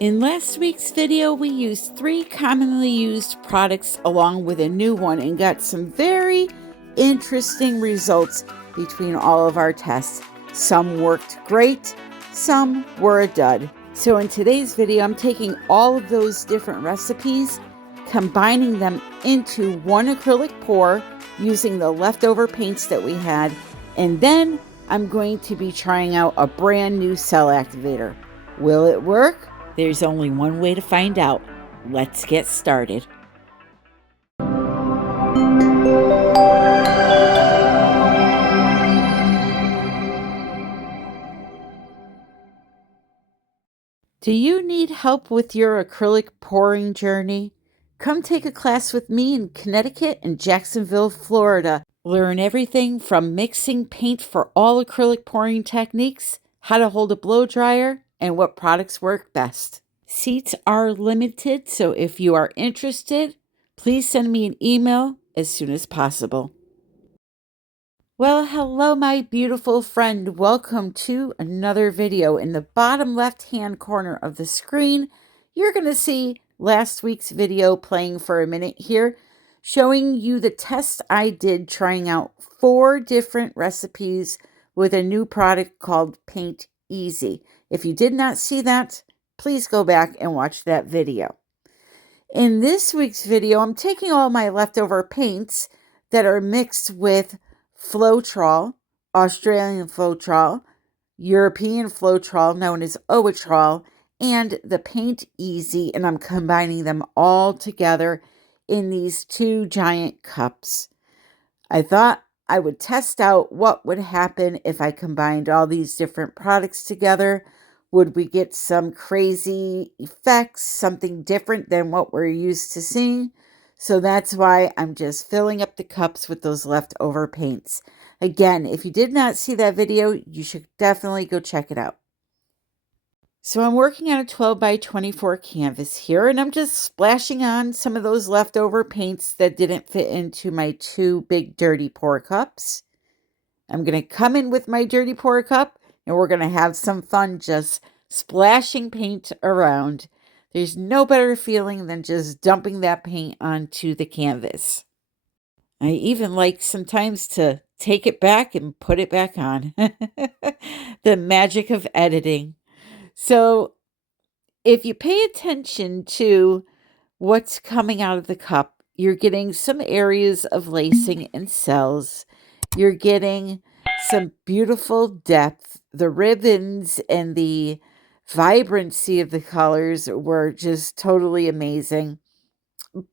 In last week's video, we used 3 commonly used products along with a new one and got some very interesting results between all of our tests. Some worked great, some were a dud. So in today's video, I'm taking all of those different recipes, combining them into one acrylic pour using the leftover paints that we had, and then I'm going to be trying out a brand new cell activator. Will it work? There's only one way to find out. Let's get started. Do you need help with your acrylic pouring journey? Come take a class with me in Connecticut and Jacksonville, Florida. Learn everything from mixing paint for all acrylic pouring techniques, how to hold a blow dryer, and what products work best. Seats are limited, so if you are interested, please send me an email as soon as possible. Well, hello, my beautiful friend. Welcome to another video. In the bottom left-hand corner of the screen, you're going to see last week's video playing for a minute here, showing you the test I did trying out 4 different recipes with a new product called Paint Easy. If you did not see that, please go back and watch that video. In this week's video, I'm taking all my leftover paints that are mixed with Floetrol, Australian Floetrol, European Floetrol, known as Oatrol, and the Paint Easy, and I'm combining them all together in these 2 giant cups. I thought I would test out what would happen if I combined all these different products together. Would we get some crazy effects, something different than what we're used to seeing? So that's why I'm just filling up the cups with those leftover paints. Again, if you did not see that video, you should definitely go check it out. So I'm working on a 12 by 24 canvas here, and I'm just splashing on some of those leftover paints that didn't fit into my 2 big dirty pour cups. I'm going to come in with my dirty pour cup, and we're going to have some fun just splashing paint around. There's no better feeling than just dumping that paint onto the canvas. I even like sometimes to take it back and put it back on. The magic of editing. So if you pay attention to what's coming out of the cup, you're getting some areas of lacing and cells. You're getting some beautiful depth. The ribbons and the vibrancy of the colors were just totally amazing.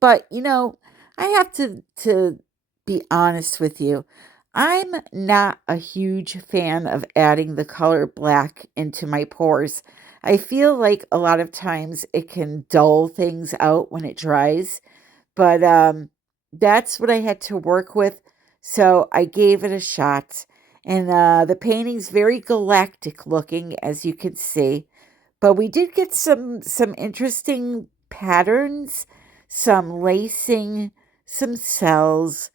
But, I have to be honest with you. I'm not a huge fan of adding the color black into my pours. I feel like a lot of times it can dull things out when it dries. But that's what I had to work with. So I gave it a shot. And the painting's very galactic looking, as you can see. But we did get some interesting patterns, some lacing, some cells.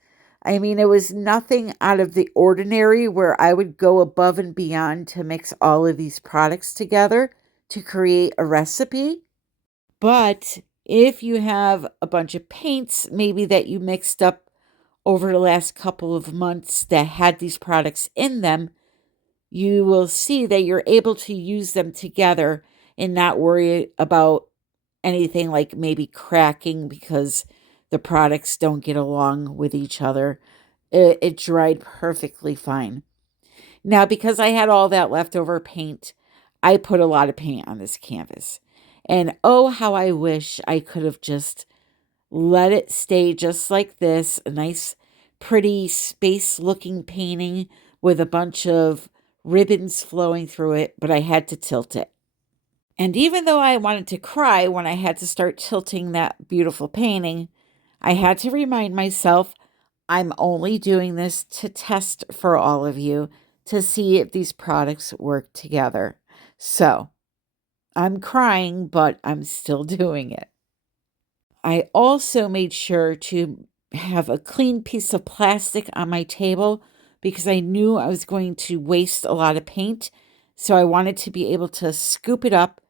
I mean, it was nothing out of the ordinary where I would go above and beyond to mix all of these products together to create a recipe. But if you have a bunch of paints, maybe that you mixed up over the last couple of months that had these products in them, you will see that you're able to use them together and not worry about anything like maybe cracking because the products don't get along with each other. It dried perfectly fine. Now, because I had all that leftover paint, I put a lot of paint on this canvas. And oh, how I wish I could have just let it stay just like this, a nice, pretty space-looking painting with a bunch of ribbons flowing through it, but I had to tilt it. And even though I wanted to cry when I had to start tilting that beautiful painting, I had to remind myself I'm only doing this to test for all of you to see if these products work together. So I'm crying, but I'm still doing it. I also made sure to have a clean piece of plastic on my table because I knew I was going to waste a lot of paint. So I wanted to be able to scoop it up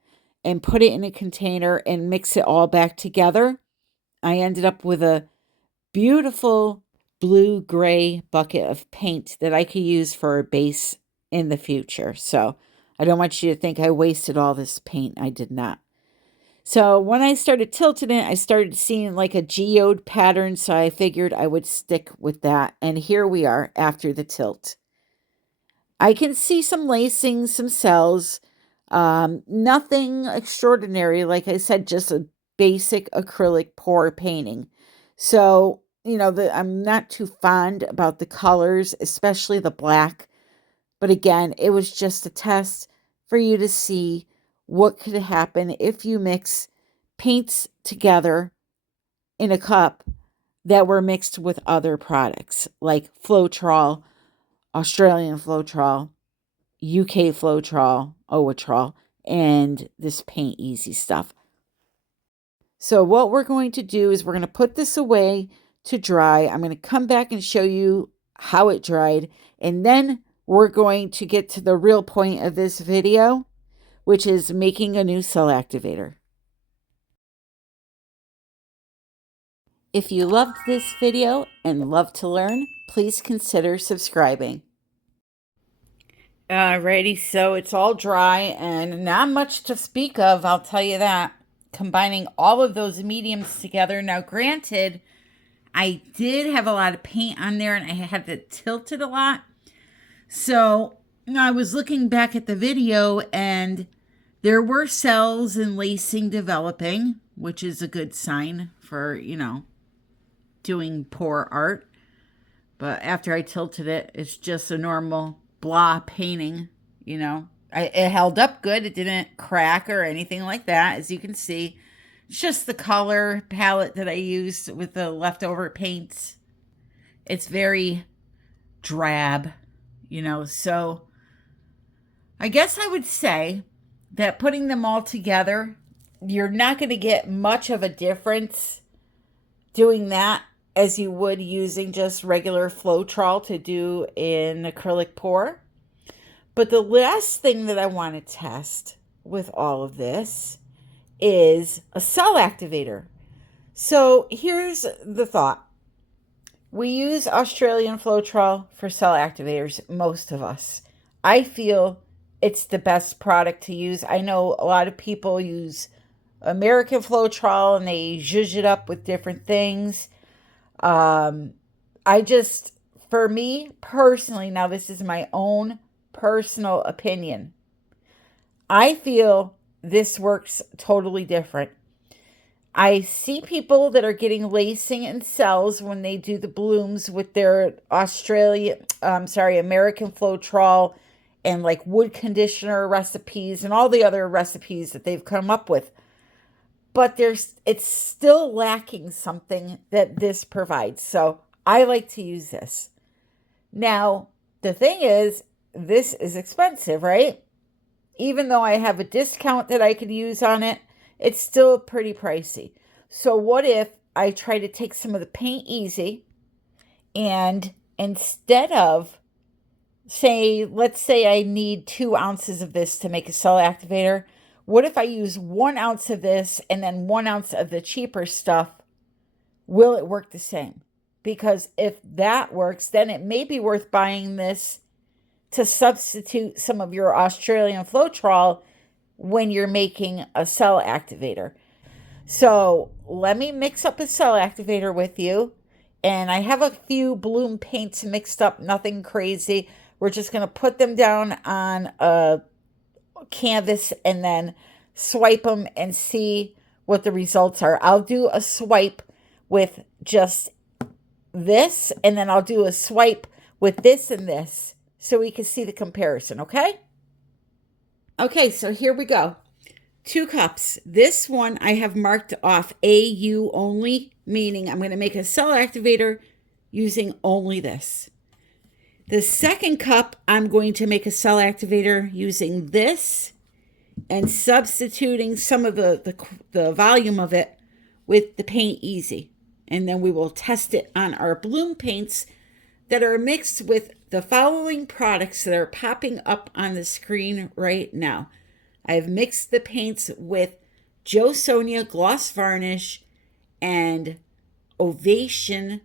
and put it in a container and mix it all back together, I ended up with a beautiful blue-gray bucket of paint that I could use for a base in the future. So I don't want you to think I wasted all this paint. I did not. So when I started tilting it, I started seeing like a geode pattern, so I figured I would stick with that. And here we are after the tilt. I can see some lacing, some cells, nothing extraordinary. Like I said, just a basic acrylic pour painting. So, I'm not too fond about the colors, especially the black. But again, it was just a test for you to see what could happen if you mix paints together in a cup that were mixed with other products like Floetrol, Australian Floetrol, UK Floetrol, Oatrol, and this Paint Easy stuff. So what we're going to do is we're going to put this away to dry. I'm going to come back and show you how it dried, and then we're going to get to the real point of this video, which is making a new cell activator. If you loved this video and love to learn, please consider subscribing. Alrighty, so it's all dry and not much to speak of, I'll tell you that. Combining all of those mediums together. Now, granted, I did have a lot of paint on there and I had to tilt it a lot. So I was looking back at the video and there were cells and lacing developing, which is a good sign for, doing pour art. But after I tilted it, it's just a normal blah painting, it held up good. It didn't crack or anything like that, as you can see. It's just the color palette that I used with the leftover paints. It's very drab, so I guess I would say that putting them all together, you're not going to get much of a difference doing that as you would using just regular Floetrol to do an acrylic pour. But the last thing that I want to test with all of this is a cell activator. So here's the thought. We use Australian Floetrol for cell activators, most of us. I feel it's the best product to use. I know a lot of people use American Floetrol and they zhuzh it up with different things. For me personally, now this is my own personal opinion, I feel this works totally different. I see people that are getting lacing and cells when they do the blooms with their American Floetrol and like wood conditioner recipes and all the other recipes that they've come up with. But it's still lacking something that this provides. So I like to use this. Now, the thing is, this is expensive, right? Even though I have a discount that I could use on it, it's still pretty pricey. So what if I try to take some of the Paint Easy and instead of, let's say I need 2 ounces of this to make a cell activator, what if I use 1 ounce of this and then 1 ounce of the cheaper stuff? Will it work the same? Because if that works, then it may be worth buying this to substitute some of your Australian Floetrol when you're making a cell activator. So let me mix up a cell activator with you. And I have a few bloom paints mixed up, nothing crazy. We're just going to put them down on a canvas and then swipe them and see what the results are. I'll do a swipe with just this, and then I'll do a swipe with this and this so we can see the comparison, okay? Okay, so here we go. 2 cups. This one I have marked off AU only, meaning I'm going to make a cell activator using only this. The second cup, I'm going to make a cell activator using this and substituting some of the volume of it with the Paint Easy. And then we will test it on our bloom paints that are mixed with the following products that are popping up on the screen right now. I've mixed the paints with Joe Sonia Gloss Varnish and Ovation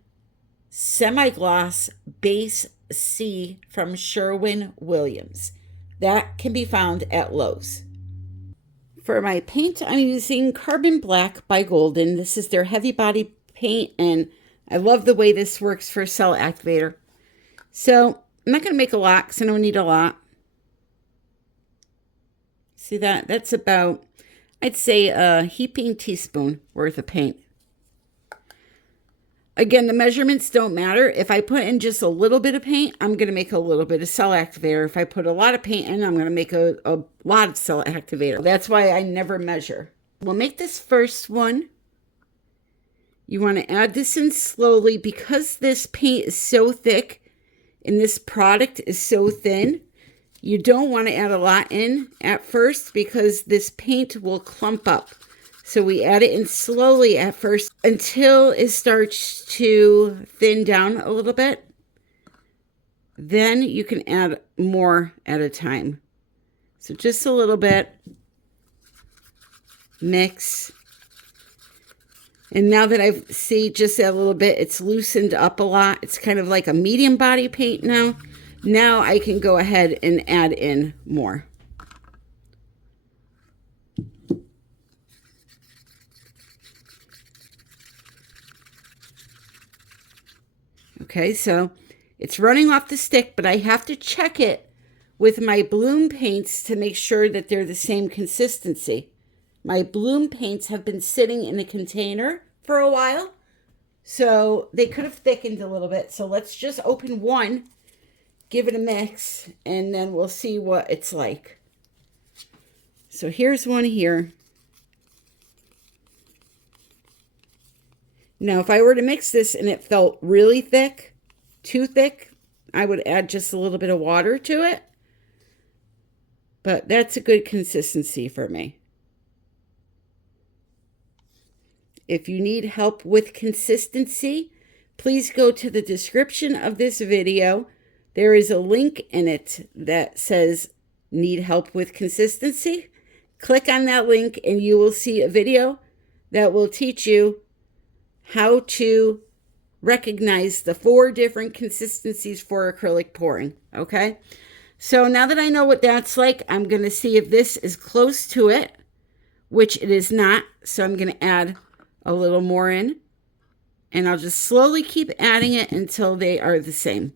Semi-Gloss Base C from Sherwin-Williams. That can be found at Lowe's. For my paint, I'm using Carbon Black by Golden. This is their heavy body paint, and I love the way this works for cell activator. So I'm not going to make a lot because I don't need a lot. See that? That's about, I'd say, a heaping teaspoon worth of paint. Again, the measurements don't matter. If I put in just a little bit of paint, I'm going to make a little bit of cell activator. If I put a lot of paint in, I'm going to make a lot of cell activator. That's why I never measure. We'll make this first one. You want to add this in slowly because this paint is so thick and this product is so thin. You don't want to add a lot in at first because this paint will clump up. So we add it in slowly at first until it starts to thin down a little bit. Then you can add more at a time. So just a little bit. Mix. And now that I see just a little bit, it's loosened up a lot. It's kind of like a medium body paint now. Now I can go ahead and add in more. Okay, so it's running off the stick, but I have to check it with my bloom paints to make sure that they're the same consistency. My bloom paints have been sitting in a container for a while, so they could have thickened a little bit. So let's just open one, give it a mix, and then we'll see what it's like. So here's one here. Now, if I were to mix this and it felt really thick, too thick, I would add just a little bit of water to it. But that's a good consistency for me. If you need help with consistency, please go to the description of this video. There is a link in it that says need help with consistency. Click on that link and you will see a video that will teach you how to recognize the 4 different consistencies for acrylic pouring, okay? So now that I know what that's like, I'm going to see if this is close to it, which it is not. So I'm going to add a little more in, and I'll just slowly keep adding it until they are the same.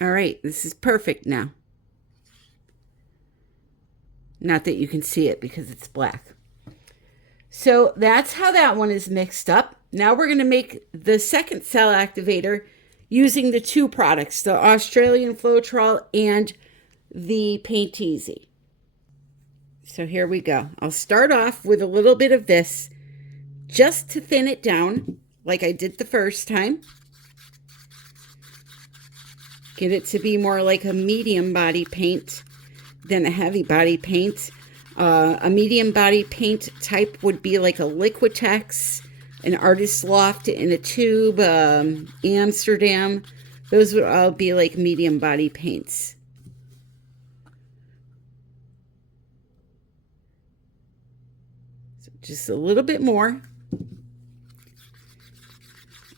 All right, this is perfect now. Not that you can see it because it's black. So that's how that one is mixed up. Now we're going to make the second cell activator using the 2 products, the Australian Floetrol and the Paint Easy. So here we go. I'll start off with a little bit of this just to thin it down like I did the first time. Get it to be more like a medium body paint than a heavy body paint. A medium body paint type would be like a Liquitex, an Artist Loft in a tube, Amsterdam. Those would all be like medium body paints. So just a little bit more.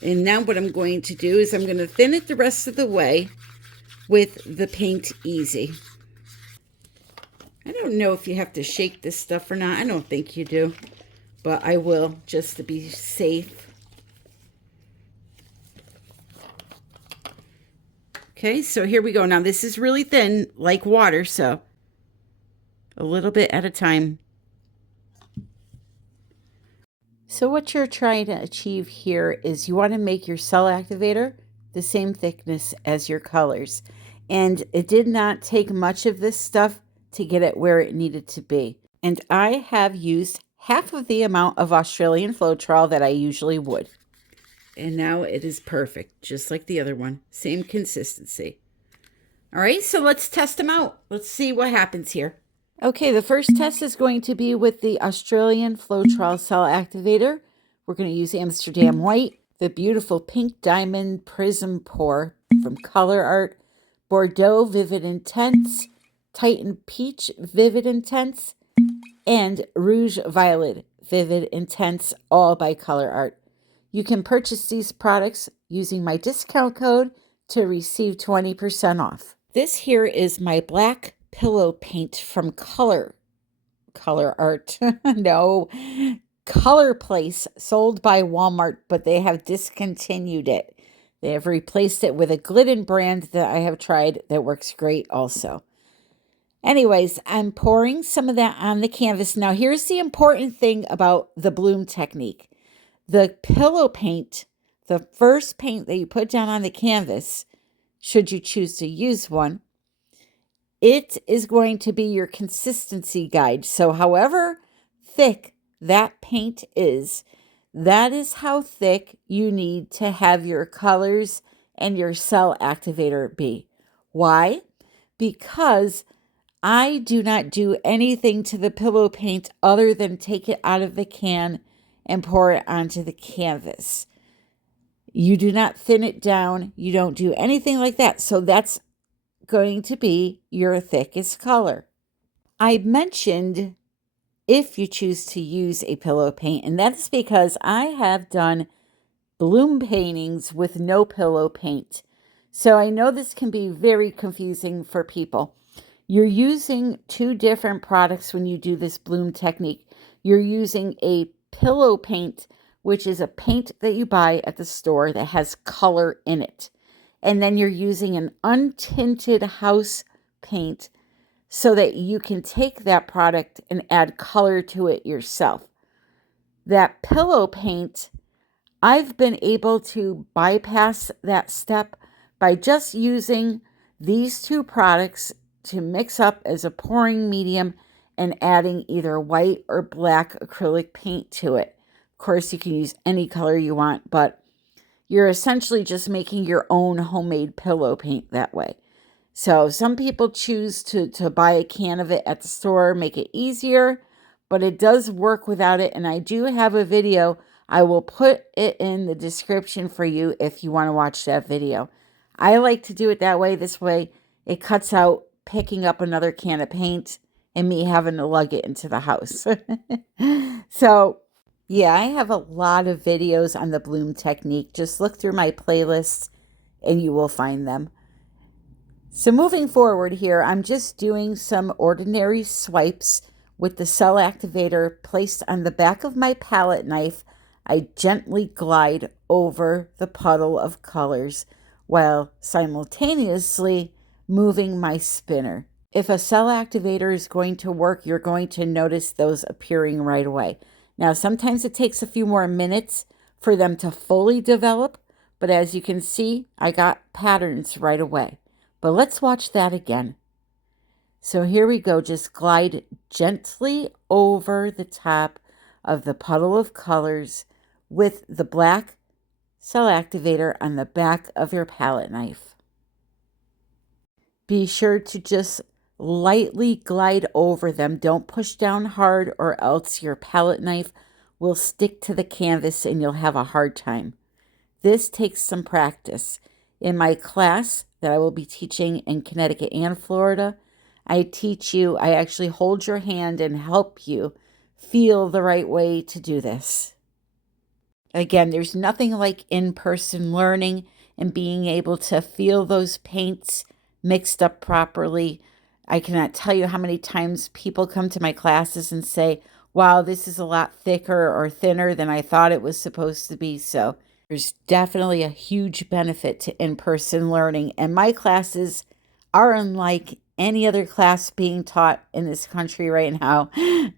And now what I'm going to do is I'm going to thin it the rest of the way with the Paint Easy. I don't know if you have to shake this stuff or not. I don't think you do, but I will just to be safe. Okay, so here we go. Now this is really thin, like water, so a little bit at a time. So what you're trying to achieve here is you want to make your cell activator the same thickness as your colors. And it did not take much of this stuff to get it where it needed to be. And I have used half of the amount of Australian Floetrol that I usually would. And now it is perfect, just like the other one. Same consistency. All right, so let's test them out. Let's see what happens here. Okay, the first test is going to be with the Australian Floetrol cell activator. We're going to use Amsterdam White, the beautiful Pink Diamond Prism Pour from Color Art, Bordeaux Vivid Intense, Titan Peach Vivid Intense, and Rouge Violet Vivid Intense, all by Color Art. You can purchase these products using my discount code to receive 20% off. This here is my black pillow paint from Color Art. No, Color Place, sold by Walmart, but they have discontinued it. They have replaced it with a Glidden brand that I have tried that works great also. Anyways, I'm pouring some of that on the canvas. Now, here's the important thing about the bloom technique. The pillow paint, the first paint that you put down on the canvas, should you choose to use one, it is going to be your consistency guide. So however thick that paint is, that is how thick you need to have your colors and your cell activator be. Why? Because I do not do anything to the pillow paint other than take it out of the can and pour it onto the canvas. You do not thin it down. You don't do anything like that. So that's going to be your thickest color. I mentioned if you choose to use a pillow paint, and that's because I have done bloom paintings with no pillow paint. So I know this can be very confusing for people. You're using two different products when you do this bloom technique. You're using a pillow paint, which is a paint that you buy at the store that has color in it. And then you're using an untinted house paint so that you can take that product and add color to it yourself. That pillow paint, I've been able to bypass that step by just using these two products to mix up as a pouring medium and adding either white or black acrylic paint to it. Of course, you can use any color you want, but you're essentially just making your own homemade pillow paint that way. So some people choose to buy a can of it at the store, make it easier, but it does work without it. And I do have a video. I will put it in the description for you if you want to watch that video. I like to do it that way. This way it cuts out picking up another can of paint and me having to lug it into the house. So yeah, I have a lot of videos on the bloom technique. Just look through my playlists and you will find them. So moving forward here, I'm just doing some ordinary swipes with the cell activator placed on the back of my palette knife. I gently glide over the puddle of colors while simultaneously moving my spinner. If a cell activator is going to work, you're going to notice those appearing right away. Now, sometimes it takes a few more minutes for them to fully develop, but as you can see, I got patterns right away. But let's watch that again. So here we go. Just glide gently over the top of the puddle of colors with the black cell activator on the back of your palette knife. Be sure to just lightly glide over them. Don't push down hard or else your palette knife will stick to the canvas and you'll have a hard time. This takes some practice. In my class that I will be teaching in Connecticut and Florida, I actually hold your hand and help you feel the right way to do this. Again, there's nothing like in-person learning and being able to feel those paints mixed up properly. I cannot tell you how many times people come to my classes and say, wow, this is a lot thicker or thinner than I thought it was supposed to be. So there's definitely a huge benefit to in-person learning, and my classes are unlike any other class being taught in this country right now.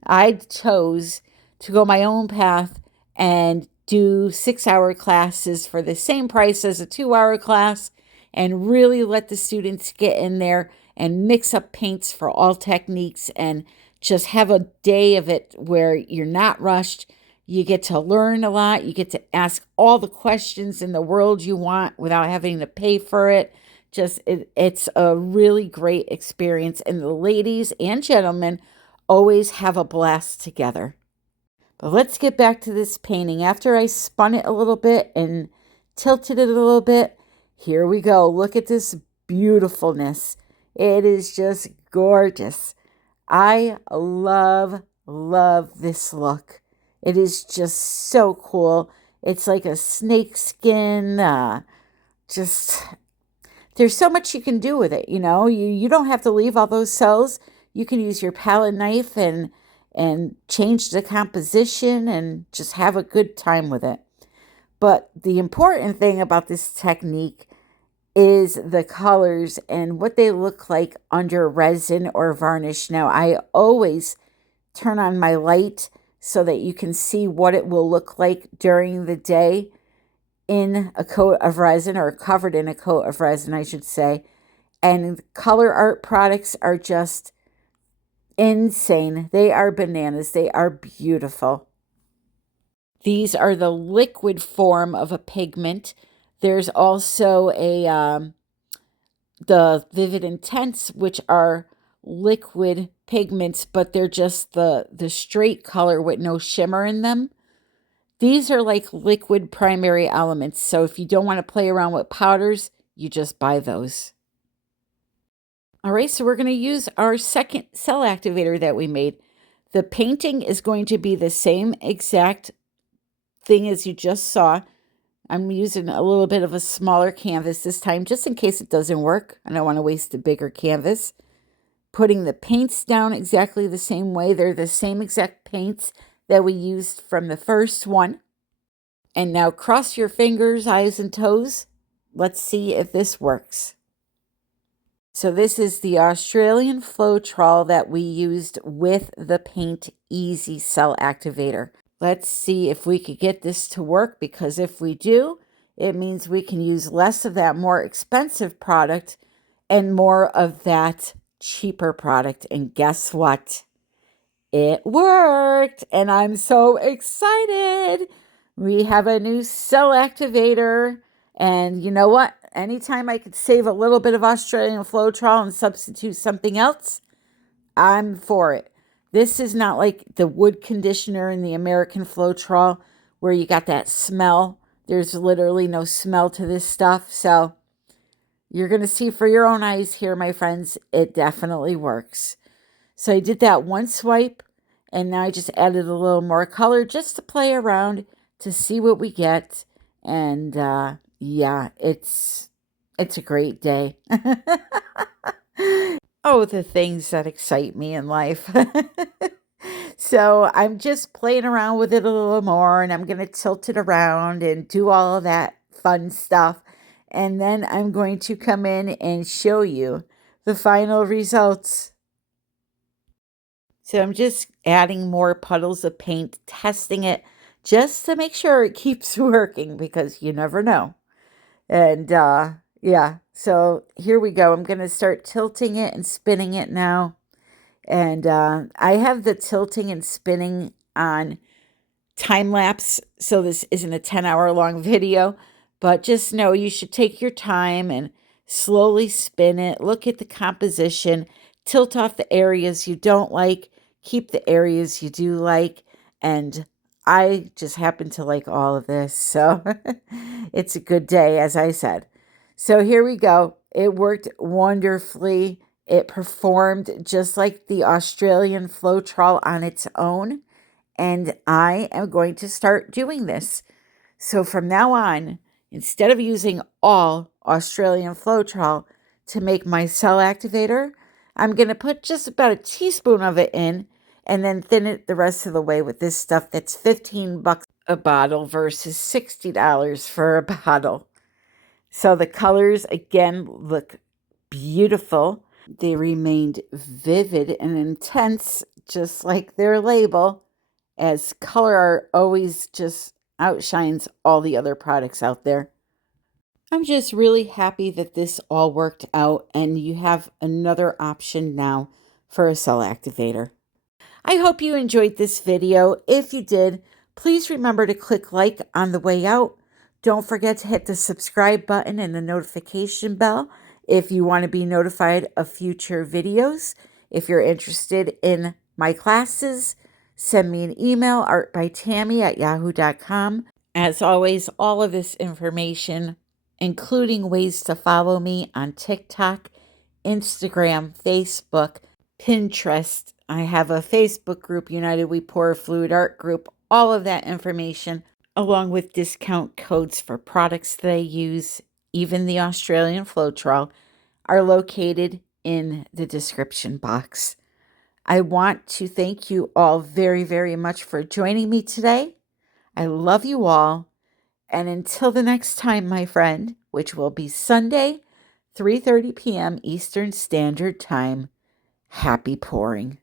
I chose to go my own path and do 6-hour classes for the same price as a 2-hour class and really let the students get in there and mix up paints for all techniques and just have a day of it where you're not rushed. You get to learn a lot. You get to ask all the questions in the world you want without having to pay for it. It's a really great experience. And the ladies and gentlemen always have a blast together. But let's get back to this painting. After I spun it a little bit and tilted it a little bit, here we go. Look at this beautifulness. It is just gorgeous. I love this look. It is just so cool. It's like a snake skin. Just there's so much you can do with it. You don't have to leave all those cells. You can use your palette knife and change the composition and just have a good time with it. But the important thing about this technique is the colors and what they look like under resin or varnish. Now, I always turn on my light so that you can see what it will look like during the day in a coat of resin, or covered in a coat of resin, I should say. And color art products are just insane. They are bananas. They are beautiful. These are the liquid form of a pigment. There's also the Vivid Intense, which are liquid pigments, but they're just the straight color with no shimmer in them. These are like liquid primary elements. So if you don't want to play around with powders, you just buy those. All right, so we're going to use our second cell activator that we made. The painting is going to be the same exact thing as you just saw. I'm using a little bit of a smaller canvas this time, just in case it doesn't work. I don't want to waste a bigger canvas. Putting the paints down exactly the same way. They're the same exact paints that we used from the first one. And now cross your fingers, eyes, and toes. Let's see if this works. So this is the Australian Floetrol that we used with the Paint Easy Cell Activator. Let's see if we could get this to work, because if we do, it means we can use less of that more expensive product and more of that cheaper product. And guess what? It worked, and I'm so excited. We have a new cell activator, and you know what? Anytime I could save a little bit of Australian Floetrol and substitute something else, I'm for it. This is not like the wood conditioner in the American Floetrol where you got that smell. There's literally no smell to this stuff. So you're going to see for your own eyes here, my friends, it definitely works. So I did that one swipe, and now I just added a little more color just to play around to see what we get. And yeah, it's a great day. Oh, the things that excite me in life. So I'm just playing around with it a little more, and I'm going to tilt it around and do all of that fun stuff. And then I'm going to come in and show you the final results. So I'm just adding more puddles of paint, testing it just to make sure it keeps working, because you never know. And yeah, so here we go. I'm going to start tilting it and spinning it now. And I have the tilting and spinning on time lapse, so this isn't a 10-hour long video, but just know you should take your time and slowly spin it. Look at the composition, tilt off the areas you don't like, keep the areas you do like, and I just happen to like all of this, so it's a good day, as I said. So here we go. It worked wonderfully. It performed just like the Australian Floetrol on its own, and I am going to start doing this. So from now on, instead of using all Australian Floetrol to make my cell activator, I'm going to put just about a teaspoon of it in and then thin it the rest of the way with this stuff that's $15 a bottle versus $60 for a bottle. So the colors, again, look beautiful. They remained vivid and intense, just like their label, as color art always just outshines all the other products out there. I'm just really happy that this all worked out, and you have another option now for a cell activator. I hope you enjoyed this video. If you did, please remember to click like on the way out. Don't forget to hit the subscribe button and the notification bell if you want to be notified of future videos. If you're interested in my classes, Send me an email, artbytammy@yahoo.com. As always, all of this information, including ways to follow me on TikTok, Instagram, Facebook, Pinterest. I have a Facebook group, United We Pour Fluid Art Group. All of that information, along with discount codes for products that I use, even the Australian Floetrol, are located in the description box. I want to thank you all very, very much for joining me today. I love you all. And until the next time, my friend, which will be Sunday, 3:30 p.m. Eastern Standard Time, happy pouring.